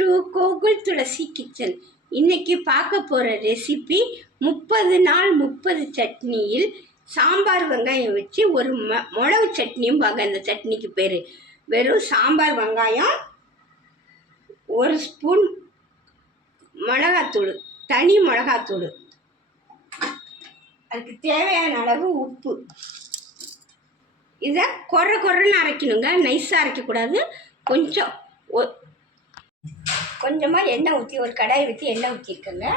To Gokul Thulasi kitchen. இன்னைக்கு பார்க்க போகிற ரெசிபி முப்பது நாள் முப்பது சட்னியில் சாம்பார் வெங்காயம் வச்சு ஒரு ம மிளகு சட்னியும் வாங்க அந்த சட்னிக்கு பேர் வெறும் சாம்பார் வெங்காயம் ஒரு ஸ்பூன் மிளகாத்தூள் தனி மிளகாத்தூள். அதுக்கு தேவையான அளவு உப்பு. இதை கொர கொரன்னு அரைக்கணுங்க. நைஸாக அரைக்கக்கூடாது. கொஞ்சம் ஒ- கொஞ்சமாக எண்ணெய் ஊற்றி ஒரு கடாயை ஊற்றி எண்ணெய் ஊற்றிருக்கேங்க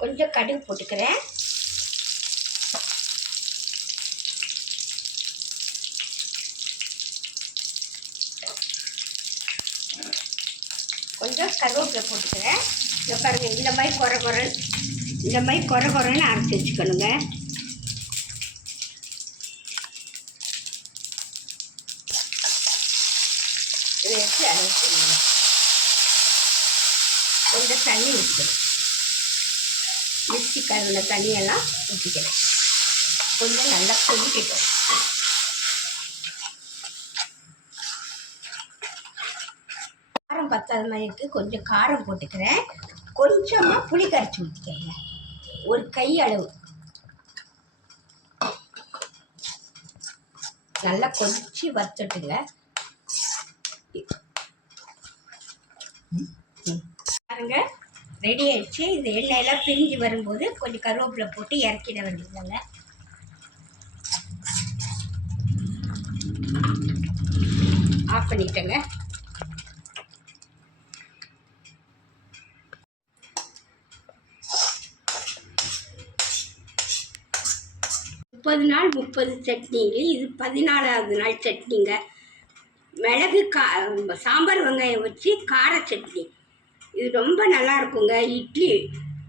கொஞ்சம் கடுகு போட்டுக்கிறேன். கொஞ்சம் கருவேப்பிலை போட்டுக்கிறேன். இந்த பாருங்கள் இந்த மாதிரி குறை குறை இந்த மாதிரி குறை குறைன்னு அரைச்சி வச்சுக்கணுங்க. இதை வச்சு அரைச்சிடுங்க கொஞ்சம் தண்ணி ஊற்றிக்கணும் மிக்சி கருவின தண்ணியெல்லாம் ஊற்றிக்கிறேன் கொஞ்சம் நல்லா கொதிக்கட்டும் காரம் பத்தாத மாதிரி இருக்குது கொஞ்சம் காரம் போட்டுக்கிறேன் கொஞ்சமாக புளி கரைச்சி ஊற்றிக்கிறேங்க ஒரு கை அளவு நல்லா கொதிச்சு வறுத்துட்டுங்க ரெடி ஆயிடுச்சு இது எண்ணெயெல்லாம் பிரிஞ்சு வரும்போது கொஞ்சம் கருவேப்பிலை போட்டு இறக்கிட வேண்டியதாங்க ஆஃப் பண்ணிட்டேங்க. முப்பது நாள் முப்பது சட்னியில் இது பதினாலாவது நாள் சட்னிங்க. மிளகு கா சாம்பார் வெங்காயம் வச்சு கார சட்னி. இது ரொம்ப நல்லா இருக்குங்க இட்லி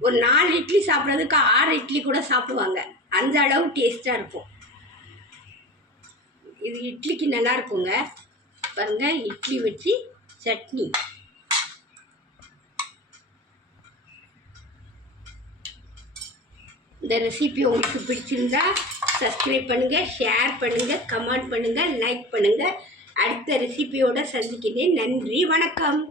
ஒரு நாலு இட்லி சாப்பிட்றதுக்கு ஆறு இட்லி கூட சாப்பிடுவாங்க. அந்த அளவு டேஸ்ட்டாக இருக்கும். இது இட்லிக்கு நல்லா இருக்குங்க பாருங்க இட்லி வச்சு சட்னி. இந்த ரெசிபி உங்களுக்கு பிடிச்சிருந்தா சப்ஸ்கிரைப் பண்ணுங்கள் ஷேர் பண்ணுங்கள் கமெண்ட் பண்ணுங்கள் லைக் பண்ணுங்கள் அடுத்த ரெசிபியோட சந்திக்கிறேன். நன்றி வணக்கம்.